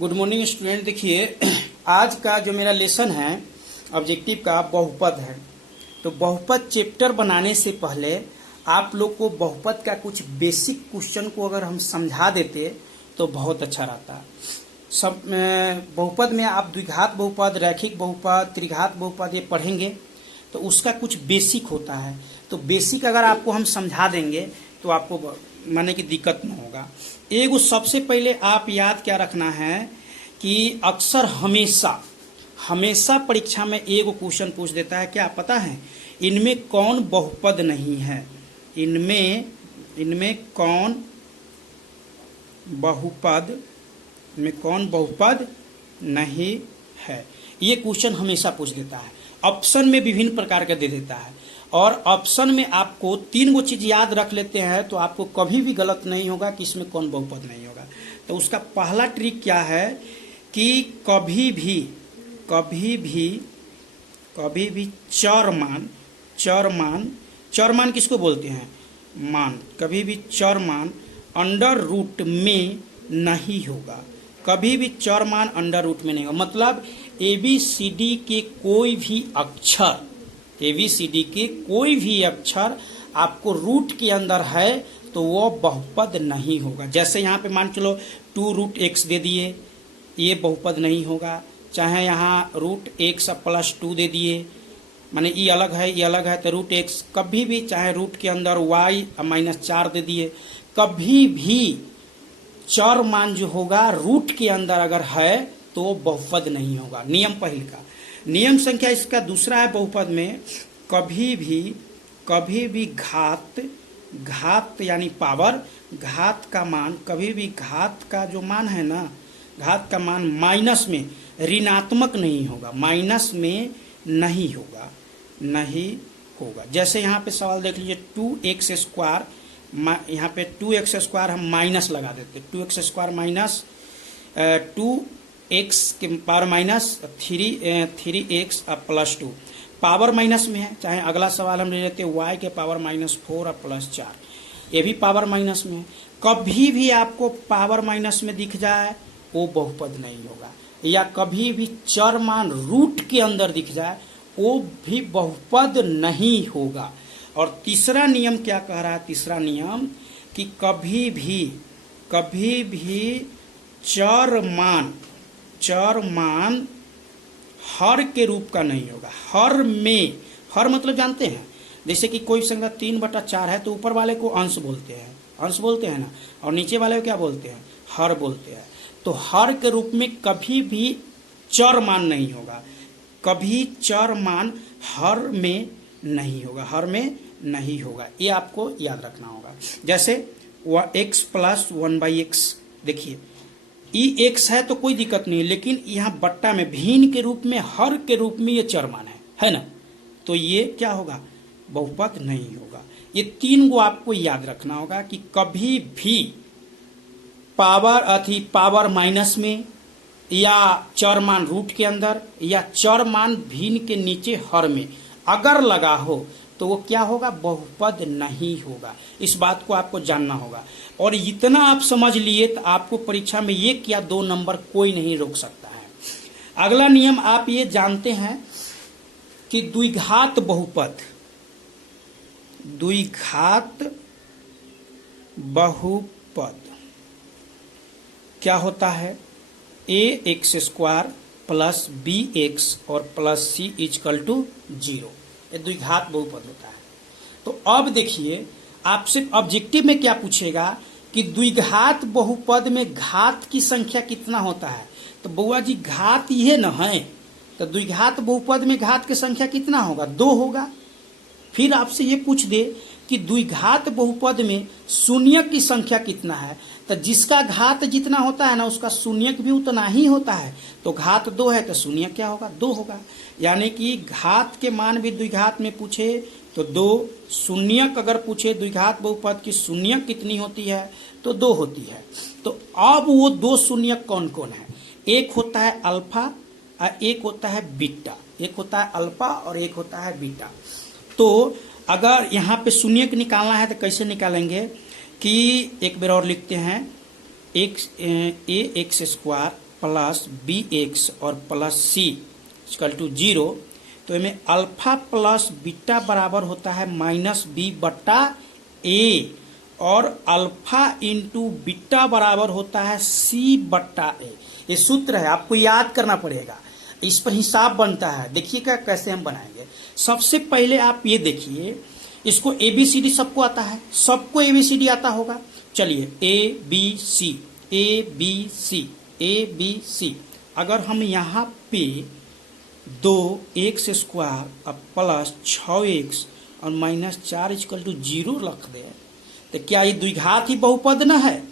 Good morning student. देखिए, आज का जो मेरा लेसन है ऑब्जेक्टिव का बहुपद है। तो बहुपद चैप्टर बनाने से पहले आप लोग को बहुपद का कुछ बेसिक क्वेश्चन को अगर हम समझा देते तो बहुत अच्छा रहता। सब बहुपद में आप द्विघात बहुपद, रैखिक बहुपद, त्रिघात बहुपद ये पढ़ेंगे तो उसका कुछ बेसिक होता है। तो बेसिक अगर आपको हम समझा देंगे तो आपको माने की दिक्कत न होगा। एगो सबसे पहले आप याद क्या रखना है कि अक्सर हमेशा परीक्षा में एगो क्वेश्चन पूछ देता है, क्या पता है इनमें कौन बहुपद नहीं है, इनमें कौन बहुपद नहीं है। ये क्वेश्चन हमेशा पूछ देता है। ऑप्शन में विभिन्न प्रकार के दे देता है और ऑप्शन में आपको 3 गो चीज याद रख लेते हैं तो आपको कभी भी गलत नहीं होगा कि इसमें कौन बहुपद नहीं होगा। तो उसका पहला ट्रिक क्या है कि कभी भी चर मान किसको बोलते हैं, मान। कभी भी चर मान अंडर रूट में नहीं होगा, कभी भी चर मान अंडर रूट में नहीं होगा। मतलब ABCD के कोई भी अक्षर आपको रूट के अंदर है तो वो बहुपद नहीं होगा। जैसे यहाँ पे मान चलो 2√x दे दिए, ये बहुपद नहीं होगा। चाहे यहाँ √x + 2 दे दिए, माने ये अलग है तो √x। कभी भी चाहे रूट के अंदर y -4 दे दिए, कभी भी चर मान जो होगा रूट के अंदर अगर है तो बहुपद नहीं होगा। नियम पहले का। नियम संख्या इसका दूसरा है बहुपद में कभी भी घात यानी पावर, घात का मान, कभी भी घात का जो मान है ना, घात का मान माइनस में ऋणात्मक नहीं होगा, माइनस में नहीं होगा। जैसे यहाँ पे सवाल देख लीजिए 2x², यहाँ पे 2x² हम माइनस लगा देते, 2x² माइनस 2x के power minus 3x + 2 power minus में है। चाहे अगला सवाल हम ले लेते y के पावर -4 और +4, ये भी पावर माइनस में है। कभी भी आपको पावर माइनस में दिख जाए वो बहुपद नहीं होगा, या कभी भी चर मान रूट के अंदर दिख जाए वो भी बहुपद नहीं होगा। और तीसरा नियम क्या कह रहा है, तीसरा नियम कि कभी भी चर मान हर के रूप का नहीं होगा। हर मतलब जानते हैं, जैसे कि कोई संख्या 3/4 है तो ऊपर वाले को अंश बोलते हैं ना, और नीचे वाले को क्या बोलते हैं, हर बोलते हैं। तो हर के रूप में कभी भी चर मान नहीं होगा, कभी चर मान हर में नहीं होगा, ये आपको याद रखना होगा। जैसे x + 1/x, देखिए ये x है तो कोई दिक्कत नहीं, लेकिन यहाँ बट्टा में भिन्न के रूप में, हर के रूप में ये चर मान है ना, तो ये क्या होगा, बहुपद नहीं होगा। ये 3 गो आपको याद रखना होगा कि कभी भी पावर माइनस में, या चर मान रूट के अंदर, या चर मान भिन्न के नीचे हर में अगर लगा हो तो वो क्या होगा, बहुपद नहीं होगा। इस बात को आपको जानना होगा। और इतना आप समझ लिए तो आपको परीक्षा में 1 या 2 नंबर कोई नहीं रोक सकता है। अगला नियम आप ये जानते हैं कि द्विघात बहुपद क्या होता है, ax² + bx और +c = 0, ये द्विघात बहुपद होता है। तो अब देखिए आपसे ऑब्जेक्टिव में क्या पूछेगा कि द्विघात बहुपद में घात की संख्या कितना होता है। तो बउआ जी घात ये न है, तो द्विघात बहुपद में घात की संख्या कितना होगा, 2 होगा। फिर आपसे ये पूछ दे कि द्विघात बहुपद में शून्य की संख्या कितना है, तो जिसका घात जितना होता है ना उसका शून्यक भी उतना ही होता है। तो घात 2 है तो शून्य क्या होगा, 2 होगा। यानी कि घात के मान भी द्विघात में पूछे तो 2, शून्यक अगर पूछे द्विघात बहुपद की शून्यक कितनी होती है तो 2 होती है। तो अब वो 2 शून्यक कौन कौन है, एक होता है अल्फा और एक होता है बीटा, एक होता है अल्फा और एक होता है बीटा। तो अगर यहाँ पे शून्यक निकालना है तो कैसे निकालेंगे कि एक बार और लिखते हैं, ax² प्लस बी एक्स और प्लस सी इक्वल टू 0, तो इनमें अल्फा प्लस बीटा बराबर होता है माइनस बी बट्टा ए, और अल्फा इंटू बीटा बराबर होता है सी बट्टा ए। ये सूत्र है, आपको याद करना पड़ेगा, इस पर हिसाब बनता है। देखिएगा कैसे हम बनाएंगे। सबसे पहले आप ये देखिए, इसको ABCD सबको आता है, सबको ABCD आता होगा। चलिए ABC ABC ABC, अगर हम यहाँ पे 2x स्क्वायर अब प्लस 6x और माइनस 4 इक्वल टू 0 रख दें, तो क्या ये द्विघात ही बहुपद न है?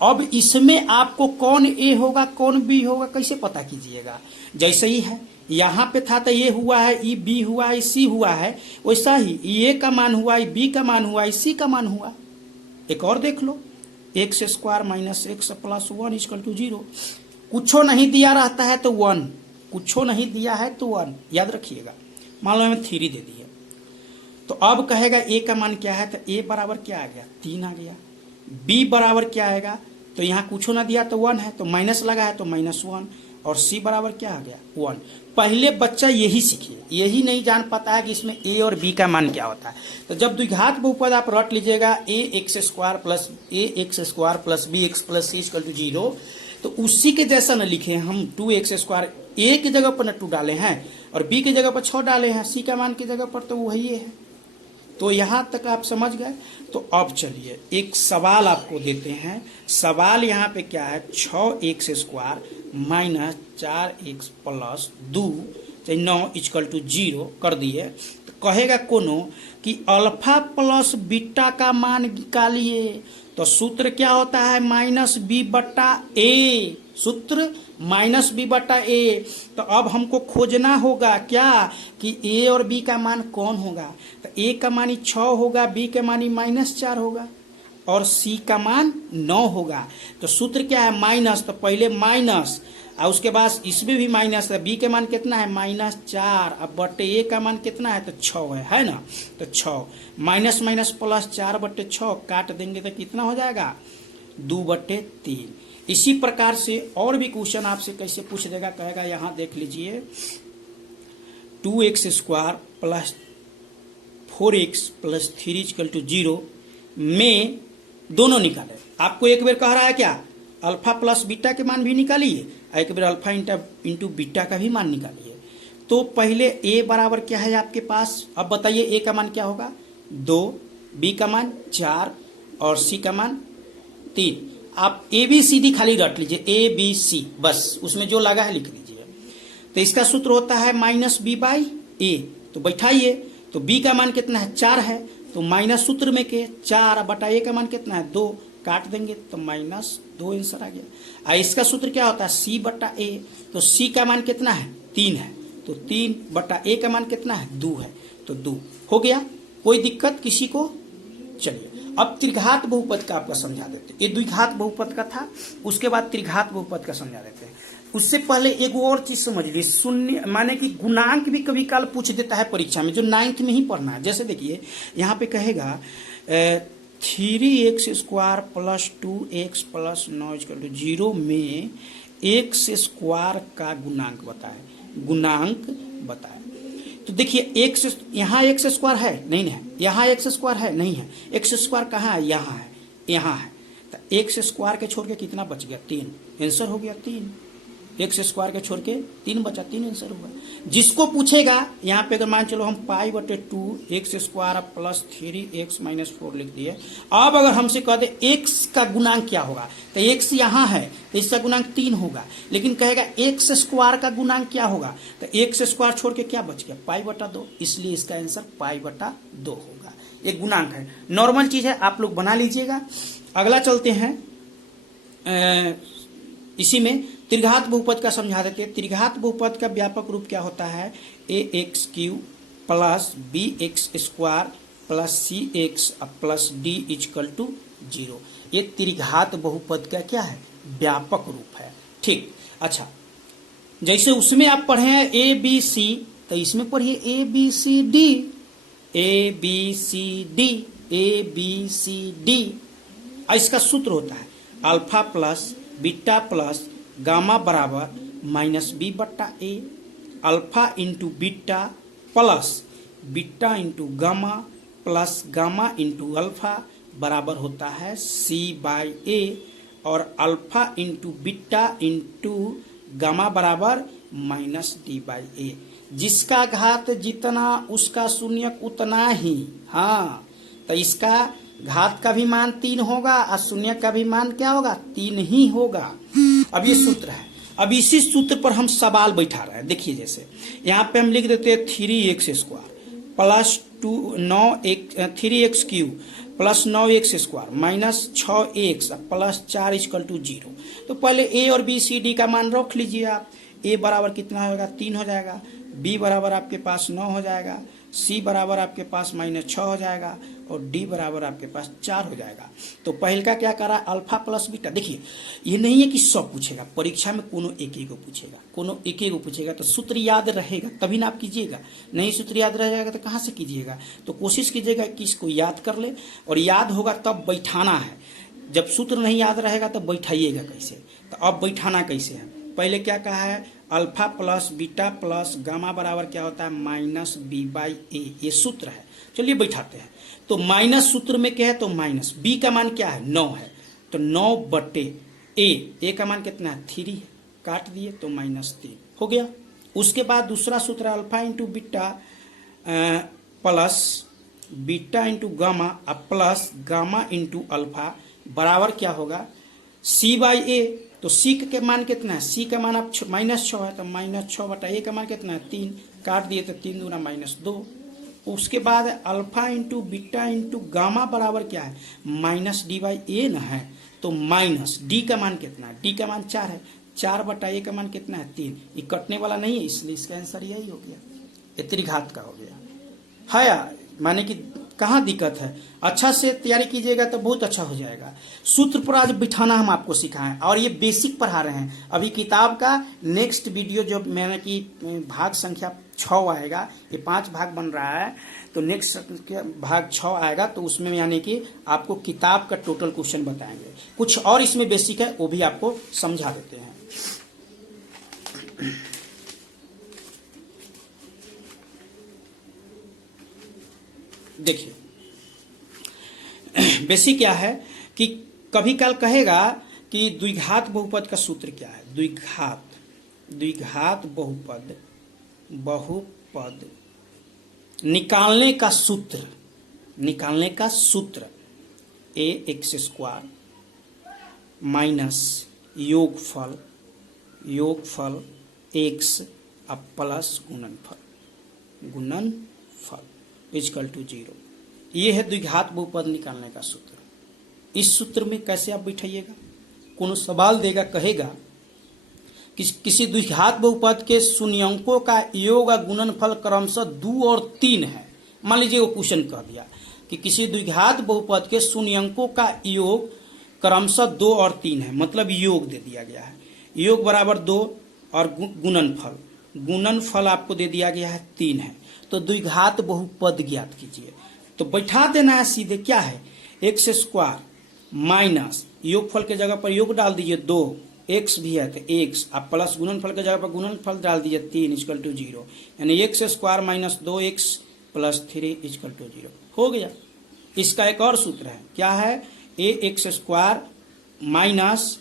अब इसमें आपको कौन ए होगा कौन बी होगा कैसे पता कीजिएगा? जैसे ही है यहाँ पे था तो ये हुआ है, ई बी हुआ है, सी हुआ है, वैसा ही ए का मान हुआ, बी का मान हुआ, सी का मान हुआ। एक और देख लो, X square minus X plus 1 equal to 0। कुछो नहीं दिया रहता है तो 1, कुछो नहीं दिया है तो 1, याद रखिएगा। मान लो हमें 3 दे दिया, तो अब कहेगा ए का मान क्या है, तो ए बराबर क्या आ गया, 3 आ गया। बी बराबर क्या आएगा, तो यहाँ कुछो ना दिया तो 1 है, तो माइनस लगा है तो -1, और सी बराबर क्या आ गया 1। पहले बच्चा यही सीखिए, यही नहीं जान पाता है कि इसमें ए और बी का मान क्या होता है। तो जब द्विघात बहुपद आप रट लीजिएगा A X square plus B X plus C equal to 0, तो उसी के जैसा न लिखे हम 2x स्क्वायर, ए की जगह पर न 2 डाले हैं और बी की जगह पर 6 डाले हैं, सी का मान की जगह पर तो वही है। तो यहां तक आप समझ गए। तो अब चलिए एक सवाल आपको देते हैं। सवाल यहाँ पे क्या है, 6x square minus 4x plus 2 9 equal to 0 कर दिए। तो कहेगा कोनो कि अल्फा प्लस बीटा का मान निकालिए। तो सूत्र क्या होता है, माइनस बी बट्टा ए, सूत्र माइनस बी बट्टा ए। तो अब हमको खोजना होगा क्या कि ए और बी का मान कौन होगा। तो ए का मान 6 होगा, बी का मान -4 होगा और सी का मान 9 होगा। तो सूत्र क्या है, माइनस, तो पहले माइनस और उसके बाद इसमें भी माइनस है। बी के मान कितना है, -4, अब बट्टे ए का मान कितना है, तो 6 है ना। तो 6 माइनस माइनस प्लस 4/6 काट देंगे तो कितना हो जाएगा, 2/3। इसी प्रकार से और भी क्वेश्चन आपसे कैसे पूछ देगा, कहेगा यहाँ देख लीजिए 2x square plus 4x plus 3 equal to 0 में दोनों निकाले। आपको एक बार कह रहा है क्या, अल्फा प्लस बीटा के मान भी निकालिए, एक बार अल्फा इंटू बीटा का भी मान निकालिए। तो पहले ए बराबर क्या है आपके पास, अब बताइए ए का मान क्या होगा, 2, बी का मान 4 और सी का मान 3। आप ABCD खाली रट लीजिए, ABC बस, उसमें जो लगा है लिख लीजिए। तो इसका सूत्र होता है -b/a। तो बैठाइए, तो b का मान कितना है, 4 है, तो माइनस सूत्र में के 4 बटा a का मान कितना है, 2, काट देंगे तो -2 आंसर आ गया। इसका सूत्र क्या होता है, c/a। तो c का मान कितना है, 3 है, तो 3/a का मान कितना है, 2 है, तो 2 हो गया। कोई दिक्कत किसी को? चलिए अब त्रिघात बहुपद का आपका समझा देते हैं। ये द्विघात बहुपद का था, उसके बाद त्रिघात बहुपद का समझा देते हैं। उससे पहले एक और चीज समझ लीजिए, शून्य माने कि गुणांक भी कभी काल पूछ देता है परीक्षा में, जो 9th में ही पढ़ना है। जैसे देखिए यहाँ पे कहेगा 3x square plus 2x plus 9 equal to 0 में x स्क्वायर का गुणांक बताए, गुणांक बताए। तो देखिए x यहाँ x स्क्वायर है नहीं है, यहाँ x स्क्वायर है नहीं है, x स्क्वायर कहाँ है, यहाँ है, यहाँ है। तो x स्क्वायर के छोड़ के कितना बच गया, 3, आंसर हो गया 3। x स्क्वायर के छोड़ के 3 बचा, 3 आंसर हुआ। जिसको पूछेगा यहाँ पे अगर मान चलो हम π/2 x square plus 3x minus 4 लिख दिए। अब अगर हमसे कह दे x का गुणांक क्या होगा, तो x यहाँ है तो इसका गुणांक 3 होगा, लेकिन कहेगा x स्क्वायर का गुणांक क्या होगा, तो x स्क्वायर छोड़ के क्या बच गया, π/2, इसलिए इसका आंसर π/2 होगा। एक गुणांक है, नॉर्मल चीज है, आप लोग बना लीजिएगा। अगला चलते हैं, इसी में त्रिघात बहुपद का समझा देते हैं। त्रिघात बहुपद का व्यापक रूप क्या होता है, ax³ plus bx square plus cx plus d equal to 0। ये त्रिघात बहुपद का क्या है, व्यापक रूप है। ठीक, अच्छा, जैसे उसमें आप पढ़े हैं ABC, तो इसमें पढ़िए ABCD ABCD ABCD। इसका सूत्र होता है alpha plus beta plus gamma बराबर माइनस बी बट्टा A, alpha into beta plus beta into gamma plus gamma into alpha बराबर होता है सी बाई ए, और alpha into beta into gamma बराबर माइनस डी बाई ए। जिसका घात जितना उसका शून्यक उतना ही। हाँ, तो इसका घात का भी मान 3 होगा और शून्यक का भी मान क्या होगा, 3 ही होगा। अब ये सूत्र है। अब इसी सूत्र पर हम सवाल बैठा रहे हैं। देखिए, जैसे यहाँ पे हम लिख देते हैं 3x² plus 3x³ plus 9x² minus 6x plus 4 = 0। तो पहले ए और बी सी डी का मान रख लीजिए आप। ए बराबर कितना होगा, 3 हो जाएगा, बी बराबर आपके पास 9 हो जाएगा, सी बराबर आपके पास -6 हो जाएगा, और डी बराबर आपके पास 4 हो जाएगा। तो पहल का क्या करा, अल्फा प्लस बीटा। देखिए, ये नहीं है कि सब पूछेगा, परीक्षा में कोनो एक को पूछेगा, कोनो एक को पूछेगा, तो सूत्र याद रहेगा तभी ना आप कीजिएगा। नहीं सूत्र याद रह जाएगा तो कहाँ से कीजिएगा। तो कोशिश कीजिएगा कि इसको याद कर ले, और याद होगा तब बैठाना है। जब सूत्र नहीं याद रहेगा तो बैठाइएगा कैसे। तो अब बैठाना कैसे है, पहले क्या कहा है, alpha plus beta plus gamma बराबर क्या होता है, माइनस बी बाई ए। ये सूत्र है। चलिए बैठाते हैं। तो माइनस सूत्र में क्या है, तो माइनस बी का मान क्या है, 9 है, तो 9 बटे ए का मान कितना है, 3 है, काट दिए तो -3 हो गया। उसके बाद दूसरा सूत्र alpha into beta plus beta into gamma plus gamma into alpha बराबर क्या होगा, सी बाई ए। तो सी के मान कितना है, सी का मान आप -6 है, तो -6 बटा ए का मान कितना है, 3, काट दिए तो 3 दूना -2। उसके बाद alpha into beta into gamma बराबर क्या है, माइनस डी बाई ए न है, तो माइनस डी का मान कितना है, डी का मान 4 है, 4 बटा ए का मान कितना है, 3। ये कटने वाला नहीं है, इसलिए इसका आंसर यही हो गया, ये त्रिघात का हो गया है यार। माने कि कहाँ दिक्कत है, अच्छा से तैयारी कीजिएगा तो बहुत अच्छा हो जाएगा। सूत्र पर आज बिठाना हम आपको सिखाएं, और ये बेसिक पढ़ा रहे हैं। अभी किताब का नेक्स्ट वीडियो जो मैंने कि भाग संख्या 6 आएगा, ये 5 भाग बन रहा है, तो नेक्स्ट भाग 6 आएगा, तो उसमें यानी कि आपको किताब का टोटल क्वेश्चन बताएंगे। कुछ और इसमें बेसिक है वो भी आपको समझा देते हैं। देखिए, बेसिक क्या है कि कभी काल कहेगा कि द्विघात बहुपद का सूत्र क्या है। द्विघात बहुपद निकालने का सूत्र ax² माइनस योगफल x प्लस गुणनफल =0। ये है द्विघात बहुपद निकालने का सूत्र। इस सूत्र में कैसे आप बैठाइएगा, कोनो सवाल देगा, कहेगा कि किसी द्विघात बहुपद के शून्यंकों का योग और गुणनफल क्रमशः 2 और 3 है। मान लीजिए वो क्वेश्चन कह दिया कि किसी द्विघात बहुपद के शून्यंकों का योग क्रमशः 2 और 3 है, मतलब योग दे दिया गया है, योग बराबर 2 और गुणनफल आपको दे दिया गया है 3 है। तो द्विघात बहुपद ज्ञात कीजिए, तो बैठा देना है सीधे, क्या है, x² माइनस योगफल के जगह पर योग डाल दीजिए 2, x भी है तो x, अब प्लस गुणनफल के जगह पर गुणनफल डाल दीजिए 3 = 0, यानी x² माइनस 2x प्लस 3 = 0 हो गया। इसका एक और सूत्र है, क्या है, ax² minus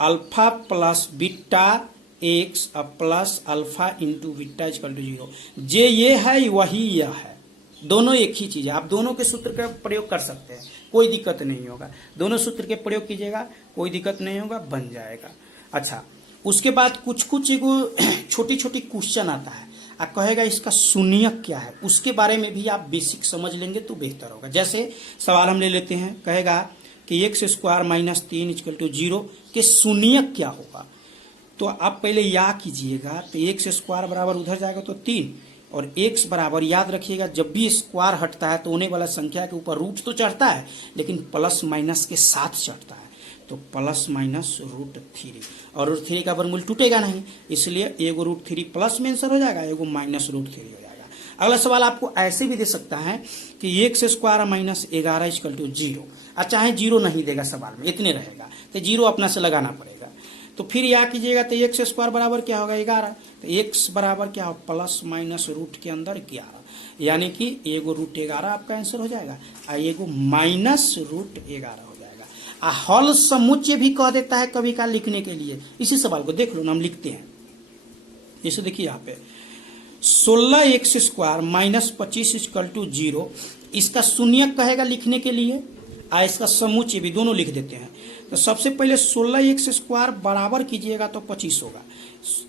alpha plus beta x plus alpha into beta = 0। जे ये है वही यह है, दोनों एक ही चीज है। आप दोनों के सूत्र का प्रयोग कर सकते हैं, कोई दिक्कत नहीं होगा। दोनों सूत्र के प्रयोग कीजिएगा, कोई दिक्कत नहीं होगा, बन जाएगा। अच्छा, उसके बाद कुछ छोटी छोटी क्वेश्चन आता है, आप कहेगा इसका शून्यक क्या है, उसके बारे में भी आप बेसिक समझ लेंगे तो बेहतर होगा। जैसे सवाल हम ले लेते हैं, कहेगा कि x² माइनस 3 = 0 के शून्यक क्या होगा। तो आप पहले या कीजिएगा, तो x² बराबर उधर जाएगा तो 3, और x बराबर याद रखिएगा, जब भी स्क्वायर हटता है तो होने वाला संख्या के ऊपर रूट तो चढ़ता है, लेकिन प्लस माइनस के साथ चढ़ता है, तो प्लस माइनस √3, और √3 का वर्गमूल टूटेगा नहीं, इसलिए एगो √3 प्लस में आंसर हो जाएगा, एगो माइनस √3 हो जाएगा। अगला सवाल आपको ऐसे भी दे सकता है कि x² माइनस 11 = 0, और चाहे 0 नहीं देगा सवाल में, इतने रहेगा, तो 0 अपना से लगाना पड़ेगा। तो फिर यहाँ कीजिएगा तो एक्स स्क्वायर बराबर क्या होगा 11। तो एक्स बराबर क्या होगा प्लस माइनस रूट के अंदर 11, यानी कि एगो रूट 11 आपका आंसर हो जाएगा और एगो माइनस रूट 11 हो जाएगा। हल समुच्चय भी कह देता है कभी का लिखने के लिए। इसी सवाल को देख लो ना, हम लिखते हैं। जैसे देखिए यहाँ पे 16 x square minus 25 equal to 0, इसका शून्यक कहेगा लिखने के लिए और इसका समुच्चय भी, दोनों लिख देते हैं। तो सबसे पहले 16 एक्स स्क्वायर बराबर कीजिएगा तो 25 होगा,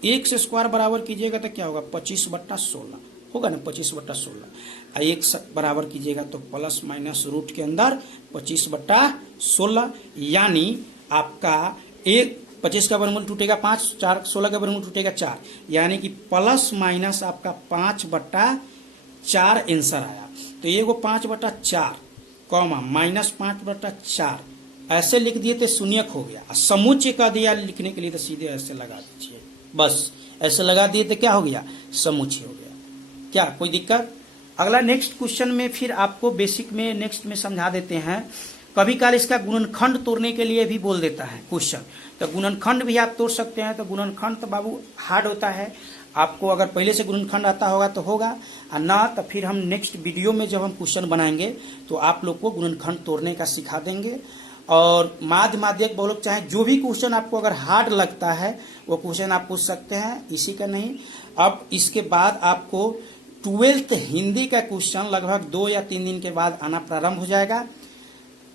एक्स स्क्वायर बराबर कीजिएगा तो क्या होगा 25/16 होगा ना, 25/16। एक्स बराबर कीजिएगा तो प्लस माइनस रूट के अंदर 25/16, यानी आपका एक 25 का वर्गमूल टूटेगा 5, 4 16 का वर्गमूल टूटेगा 4, यानी कि प्लस माइनस आपका 5/4 आंसर आया। तो ये 5/4 कॉमा माइनस 5/4 ऐसे लिख दिए तो शून्यक हो गया। समुच्चय का दिया लिखने के लिए तो सीधे ऐसे लगा दीजिए, बस ऐसे लगा दिए तो क्या हो गया समुच्चय हो गया। क्या कोई दिक्कत? अगला नेक्स्ट क्वेश्चन में फिर आपको बेसिक में नेक्स्ट में समझा देते हैं। कभी काल इसका गुणनखंड तोड़ने के लिए भी बोल देता है क्वेश्चन, तो गुणनखंड भी आप तोड़ सकते हैं। तो गुणनखंड तो बाबू हार्ड होता है, आपको अगर पहले से गुणनखंड आता होगा तो होगा, और ना तो फिर हम नेक्स्ट वीडियो में जब हम क्वेश्चन बनाएंगे तो आप लोग को गुणनखंड तोड़ने का सिखा देंगे। और माध्यमिक बहुलक चाहे जो भी क्वेश्चन आपको अगर हार्ड लगता है वो क्वेश्चन आप पूछ सकते हैं, इसी का नहीं। अब इसके बाद आपको 12th हिंदी का क्वेश्चन लगभग 2 या 3 दिन के बाद आना प्रारंभ हो जाएगा।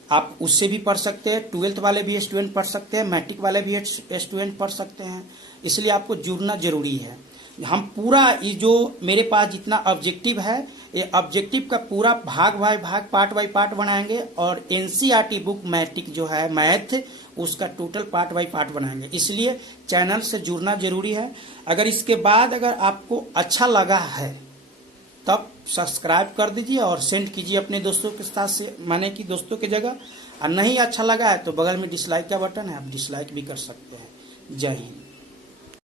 आप उससे भी पढ़ सकते हैं, 12th वाले भी स्टूडेंट पढ़ सकते हैं, मैट्रिक वाले भी स्टूडेंट पढ़ सकते हैं, इसलिए आपको जुड़ना जरूरी है। हम पूरा ये जो मेरे पास जितना ऑब्जेक्टिव है, ये ऑब्जेक्टिव का पूरा भाग बाय भाग पार्ट बाय पार्ट बनाएंगे, और एनसीईआरटी बुक मैट्रिक जो है मैथ उसका टोटल पार्ट बाय पार्ट बनाएंगे, इसलिए चैनल से जुड़ना जरूरी है। अगर इसके बाद अगर आपको अच्छा लगा है तब सब्सक्राइब कर दीजिए और सेंड कीजिए अपने दोस्तों के साथ से, माने कि दोस्तों की जगह। और नहीं अच्छा लगा है तो बगल में डिसलाइक का बटन है, आप डिसलाइक भी कर सकते हैं। जय हिंद।